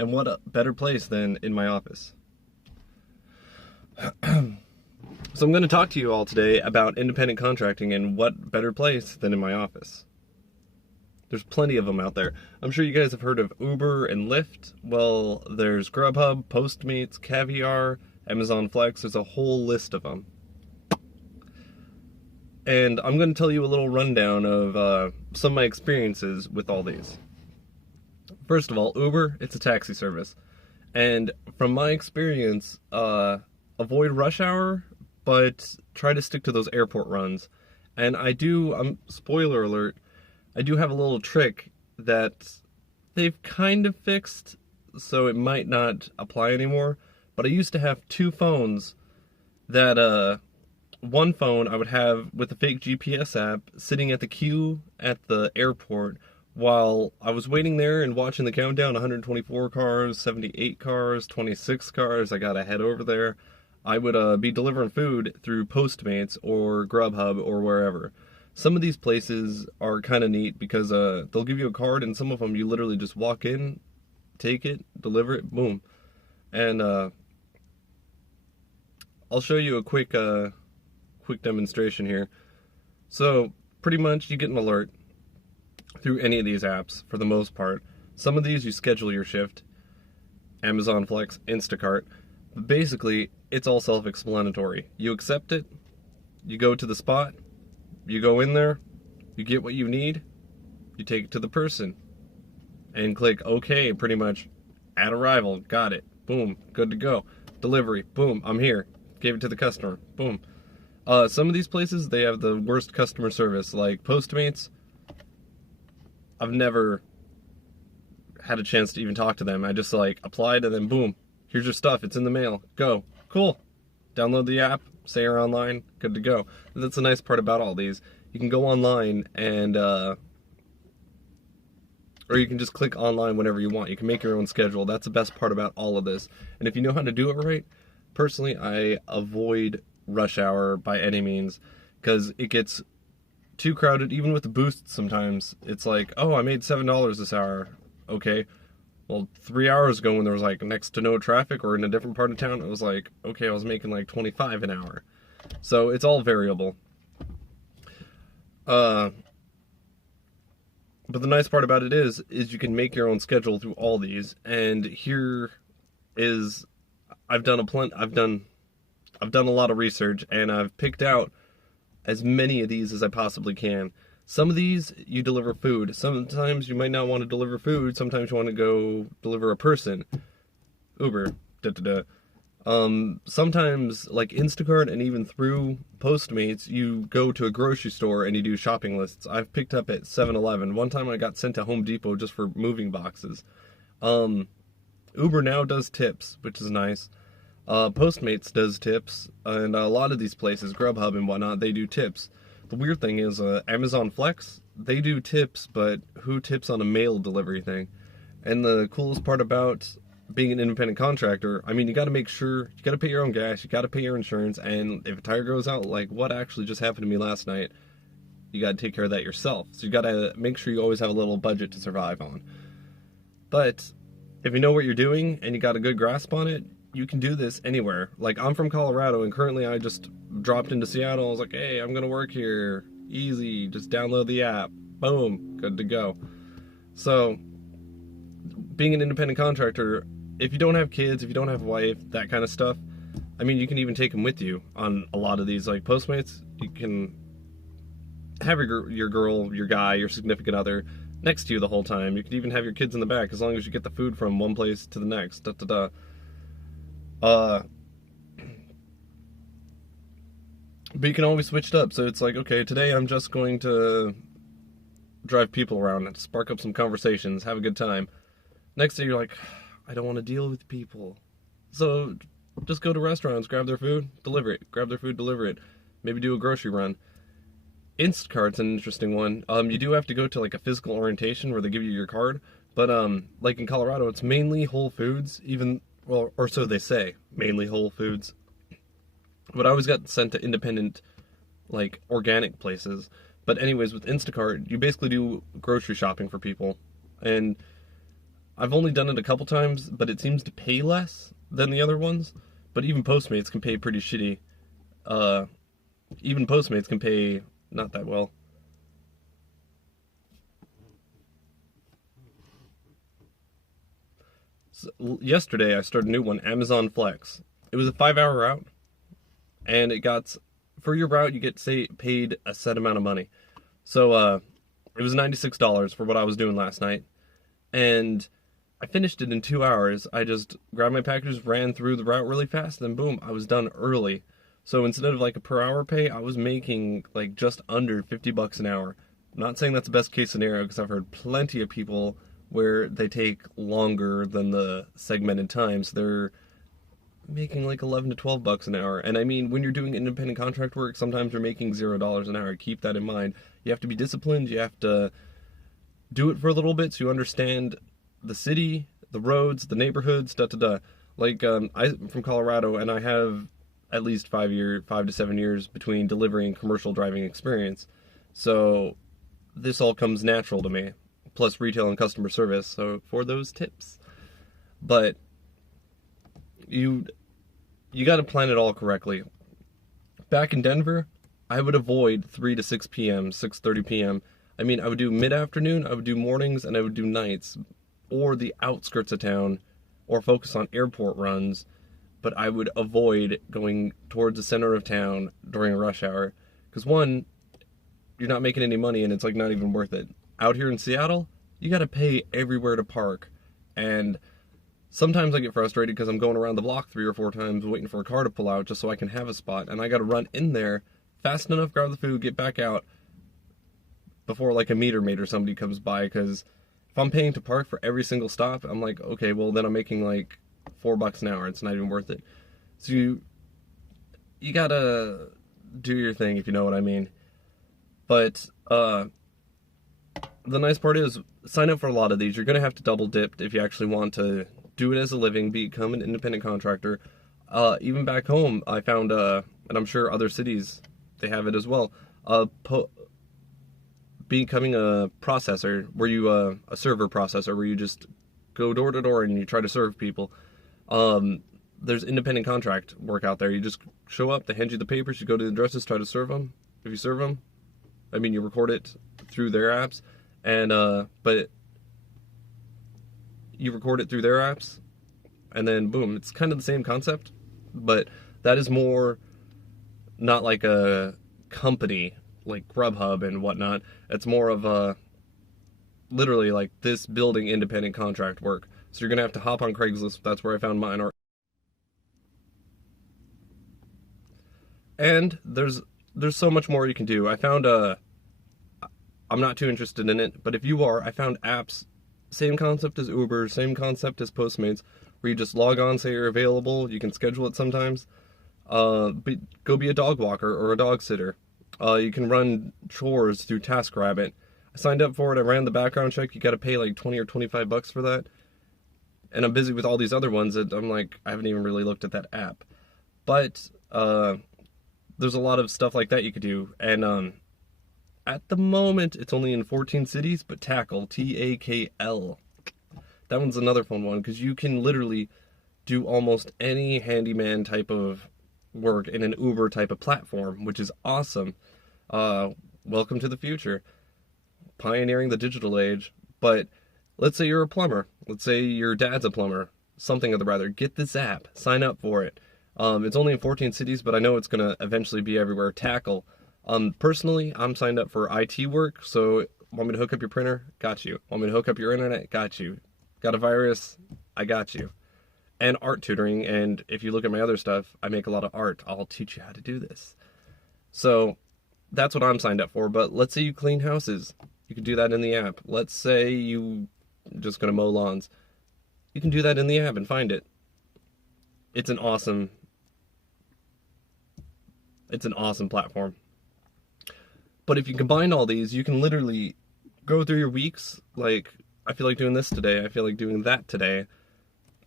And what a better place than in my office. So I'm going to talk to you all today about independent contracting, and what better place than in my office. There's plenty of them out there. I'm sure you guys have heard of Uber and Lyft. Well, there's Grubhub, Postmates, Caviar, Amazon Flex. There's a whole list of them. And I'm going to tell you a little rundown of some of my experiences with all these. First of all, Uber, it's a taxi service. And from my experience, avoid rush hour, but try to stick to those airport runs. And spoiler alert, I do have a little trick that they've kind of fixed, so it might not apply anymore. But I used to have two phones that, one phone I would have with a fake GPS app sitting at the queue at the airport while I was waiting there and watching the countdown, 124 cars, 78 cars, 26 cars, I gotta head over there. I would be delivering food through Postmates or Grubhub or wherever. Some of these places are kind of neat because they'll give you a card, and some of them you literally just walk in, take it, deliver it, boom. And I'll show you a quick demonstration here. So pretty much you get an alert through any of these apps for the most part. Some of these you schedule your shift, Amazon Flex, Instacart, but basically it's all self-explanatory. You accept it, you go to the spot, you go in there, you get what you need, you take it to the person and click OK, pretty much at arrival, got it, boom, good to go. Delivery, boom, I'm here, gave it to the customer, boom. Some of these places, they have the worst customer service, like Postmates. I've never had a chance to even talk to them. I just applied and then boom, here's your stuff, it's in the mail, go, cool. Download the app, say you're online, good to go. And that's the nice part about all these. You can go online and, or you can just click online whenever you want. You can make your own schedule. That's the best part about all of this. And if you know how to do it right, personally, I avoid rush hour by any means, because it gets too crowded. Even with the boosts sometimes it's like, oh, I made $7 this hour. Okay, well, 3 hours ago when there was next to no traffic or in a different part of town, it was like, okay, I was making $25 an hour. So it's all variable. But the nice part about it is you can make your own schedule through all these. And here is, I've done a lot of research, and I've picked out as many of these as I possibly can. Some of these, you deliver food. Sometimes you might not want to deliver food. Sometimes you want to go deliver a person. Uber. Sometimes, like Instacart and even through Postmates, you go to a grocery store and you do shopping lists. I've picked up at 7-Eleven. One time I got sent to Home Depot just for moving boxes. Uber now does tips, which is nice. Postmates does tips, and a lot of these places, Grubhub and whatnot, they do tips. The weird thing is, Amazon Flex, they do tips, but who tips on a mail delivery thing? And the coolest part about being an independent contractor, I mean, you gotta make sure, you gotta pay your own gas, you gotta pay your insurance, and if a tire goes out, like what actually just happened to me last night, you gotta take care of that yourself. So you gotta make sure you always have a little budget to survive on. But if you know what you're doing and you got a good grasp on it, you can do this anywhere. Like, I'm from Colorado, and currently I just dropped into Seattle. I was like, hey, I'm gonna work here. Easy, just download the app. Boom, good to go. So, being an independent contractor, if you don't have kids, if you don't have a wife, that kind of stuff, I mean, you can even take them with you on a lot of these. Like Postmates, you can have your girl, your guy, your significant other next to you the whole time. You can even have your kids in the back, as long as you get the food from one place to the next. But you can always switch it up. So it's like, okay, today I'm just going to drive people around and spark up some conversations, have a good time. Next day you're like, I don't want to deal with people. So just go to restaurants, grab their food, deliver it. Grab their food, deliver it. Maybe do a grocery run. Instacart's an interesting one. You do have to go to a physical orientation where they give you your card. But like in Colorado, it's mainly Whole Foods, well, or so they say, mainly Whole Foods. But I always got sent to independent, organic places. But anyways, with Instacart, you basically do grocery shopping for people. And I've only done it a couple times, but it seems to pay less than the other ones. But even Postmates can pay pretty shitty. Even Postmates can pay not that well. So, yesterday I started a new one, Amazon Flex. It was a 5-hour route, and it got, for your route you get paid a set amount of money. So it was $96 for what I was doing last night, and I finished it in 2 hours. I just grabbed my packages, ran through the route really fast, and boom, I was done early. So instead of like a per hour pay, I was making like just under $50 an hour. I'm not saying that's the best case scenario, because I've heard plenty of people where they take longer than the segmented time, so they're making like 11 to 12 bucks an hour. And I mean, when you're doing independent contract work, sometimes you're making $0 an hour. Keep that in mind. You have to be disciplined. You have to do it for a little bit so you understand the city, the roads, the neighborhoods, Like, I'm from Colorado, and I have at least 5 to 7 years between delivery and commercial driving experience. So this all comes natural to me, plus retail and customer service, so for those tips. But you got to plan it all correctly. Back in Denver, I would avoid 3 to 6 p.m., 6:30 p.m. I mean, I would do mid-afternoon, I would do mornings, and I would do nights, or the outskirts of town, or focus on airport runs, but I would avoid going towards the center of town during rush hour. Because one, you're not making any money, and it's like not even worth it. Out here in Seattle, you gotta pay everywhere to park, and sometimes I get frustrated because I'm going around the block 3 or 4 times waiting for a car to pull out just so I can have a spot, and I gotta run in there fast enough, grab the food, get back out before like a meter maid or somebody comes by, because if I'm paying to park for every single stop, I'm like, okay, well then I'm making like $4 an hour. It's not even worth it. So you gotta do your thing, if you know what I mean. But the nice part is, sign up for a lot of these. You're gonna have to double dip if you actually want to do it as a living, become an independent contractor. Even back home, I found, and I'm sure other cities, they have it as well, becoming a processor, where you, a server processor, where you just go door to door and you try to serve people. There's independent contract work out there. You just show up, they hand you the papers, you go to the addresses, try to serve them. If you serve them, I mean, you record it through their apps, and, but you record it through their apps, and then boom, it's kind of the same concept, but that is more not like a company like Grubhub and whatnot. It's more of a literally like this building independent contract work. So you're gonna have to hop on Craigslist. That's where I found mine. And there's so much more you can do. I found I'm not too interested in it, but if you are, I found apps, same concept as Uber, same concept as Postmates, where you just log on, say you're available, you can schedule it sometimes. But go be a dog walker or a dog sitter. You can run chores through TaskRabbit. I signed up for it, I ran the background check, you gotta pay like 20 or 25 bucks for that. And I'm busy with all these other ones that I'm like, I haven't even really looked at that app. But there's a lot of stuff like that you could do. And at the moment, it's only in 14 cities, but Tackle, Takl. That one's another fun one, because you can literally do almost any handyman type of work in an Uber type of platform, which is awesome. Welcome to the future. Pioneering the digital age. But let's say you're a plumber. Let's say your dad's a plumber. Something of the rather. Get this app. Sign up for it. It's only in 14 cities, but I know it's going to eventually be everywhere. Tackle. Personally, I'm signed up for IT work, so want me to hook up your printer? Got you. Want me to hook up your internet? Got you. Got a virus? I got you. And art tutoring, and if you look at my other stuff, I make a lot of art. I'll teach you how to do this. So that's what I'm signed up for. But let's say you clean houses. You can do that in the app. Let's say you just gonna mow lawns. You can do that in the app and find it. It's an awesome platform. But if you combine all these, you can literally go through your weeks. Like, I feel like doing this today. I feel like doing that today.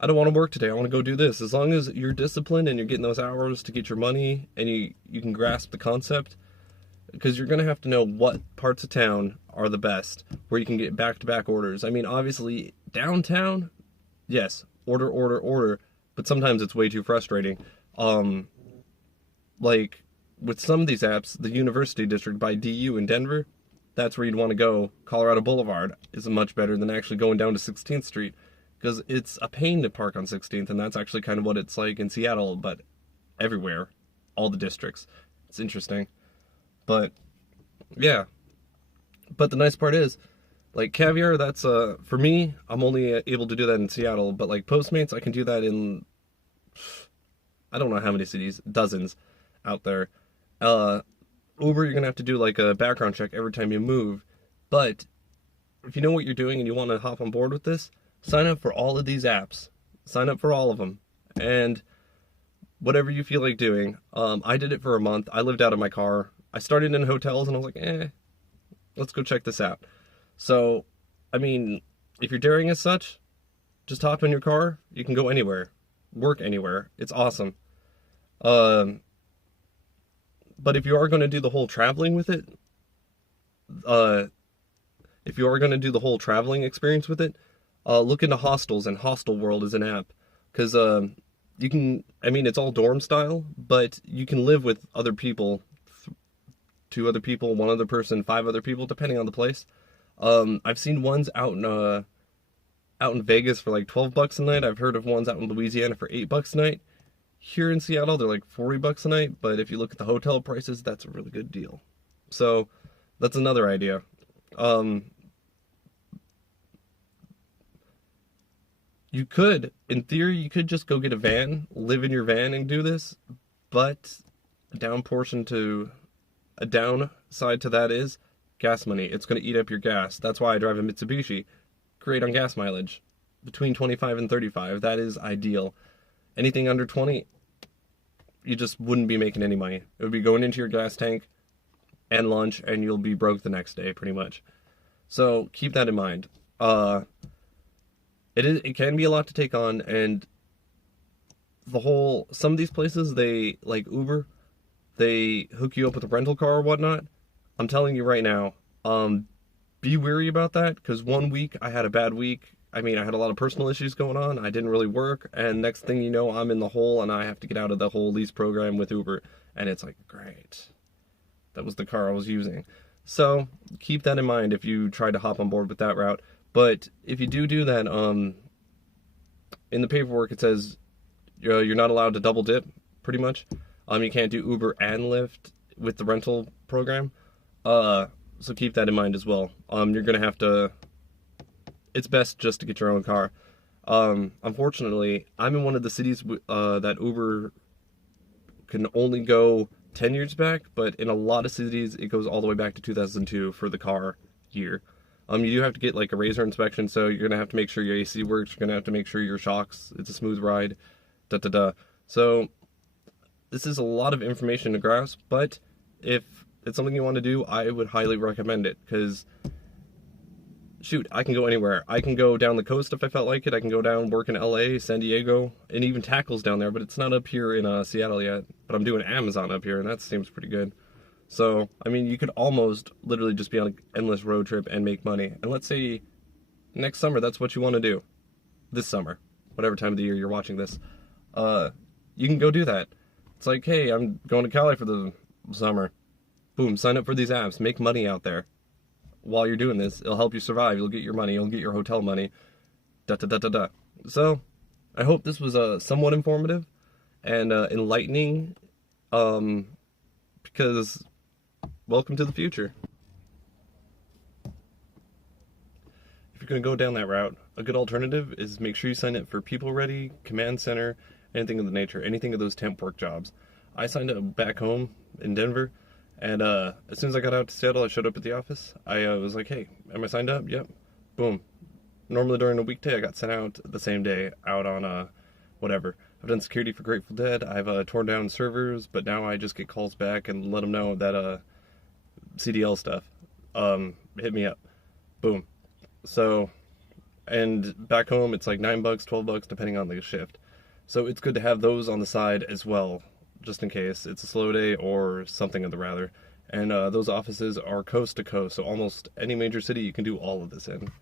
I don't want to work today. I want to go do this. As long as you're disciplined and you're getting those hours to get your money, and you can grasp the concept, because you're going to have to know what parts of town are the best, where you can get back-to-back orders. I mean, obviously, downtown, yes, order, order, order, but sometimes it's way too frustrating. Like, with some of these apps, the University District by DU in Denver, that's where you'd want to go. Colorado Boulevard is much better than actually going down to 16th Street, because it's a pain to park on 16th, and that's actually kind of what it's like in Seattle, but everywhere, all the districts. It's interesting. But, yeah. But the nice part is, like, Caviar, that's, for me, I'm only able to do that in Seattle, but, like, Postmates, I can do that in, I don't know how many cities, dozens out there. Uber, you're gonna have to do, like, a background check every time you move, but if you know what you're doing and you want to hop on board with this, sign up for all of these apps. Sign up for all of them, and whatever you feel like doing. I did it for a month. I lived out of my car. I started in hotels, and I was like, let's go check this out. So, I mean, if you're daring as such, just hop in your car. You can go anywhere, work anywhere. It's awesome. But if you are going to do the whole traveling with it, if you are going to do the whole traveling experience with it, look into hostels, and Hostel World is an app. Because you can, I mean, it's all dorm style, but you can live with other people, 2 other people, 1 other person, 5 other people, depending on the place. I've seen ones out in Vegas for like $12 a night. I've heard of ones out in Louisiana for $8 a night. Here in Seattle, they're like $40 a night, but if you look at the hotel prices, that's a really good deal. So that's another idea. You could, in theory, you could just go get a van, live in your van and do this, but a downside to that is gas money. It's going to eat up your gas. That's why I drive a Mitsubishi. Great on gas mileage. Between 25 and 35, that is ideal. Anything under 20, you just wouldn't be making any money. It would be going into your gas tank and lunch, and you'll be broke the next day, pretty much. So keep that in mind. It can be a lot to take on, and some of these places, they, like Uber, they hook you up with a rental car or whatnot. I'm telling you right now, be wary about that, because one week I had a bad week. I mean, I had a lot of personal issues going on. I didn't really work, and next thing you know, I'm in the hole, and I have to get out of the whole lease program with Uber. And it's like, great. That was the car I was using. So keep that in mind if you try to hop on board with that route. But if you do that, in the paperwork it says you're not allowed to double dip, pretty much. You can't do Uber and Lyft with the rental program. So keep that in mind as well. You're gonna have to. It's best just to get your own car. Unfortunately, I'm in one of the cities that Uber can only go 10 years back, but in a lot of cities it goes all the way back to 2002 for the car year. You do have to get like a razor inspection, so you're gonna have to make sure your AC works. You're gonna have to make sure your shocks, it's a smooth ride, So this is a lot of information to grasp, but if it's something you want to do, I would highly recommend it, because shoot, I can go anywhere. I can go down the coast if I felt like it. I can go down, work in LA, San Diego, and even Tackle's down there, but it's not up here in Seattle yet. But I'm doing Amazon up here, and that seems pretty good. So, I mean, you could almost literally just be on an endless road trip and make money. And let's say next summer, that's what you want to do. This summer, whatever time of the year you're watching this. You can go do that. It's like, hey, I'm going to Cali for the summer. Boom, sign up for these apps. Make money out there. While you're doing this, it'll help you survive. You'll get your money. You'll get your hotel money. So, I hope this was somewhat informative and enlightening. Because welcome to the future. If you're going to go down that route, a good alternative is make sure you sign up for People Ready, Command Center, anything of the nature, anything of those temp work jobs. I signed up back home in Denver, and as soon as I got out to Seattle, I showed up at the office. I was like, hey, am I signed up? Yep. Boom. Normally during a weekday, I got sent out the same day out on whatever. I've done security for Grateful Dead. I've torn down servers, but now I just get calls back and let them know that CDL stuff. Hit me up. Boom. So, and back home, it's like $9, $12, depending on the shift. So it's good to have those on the side as well, just in case it's a slow day or something of the rather. And those offices are coast to coast, so almost any major city you can do all of this in.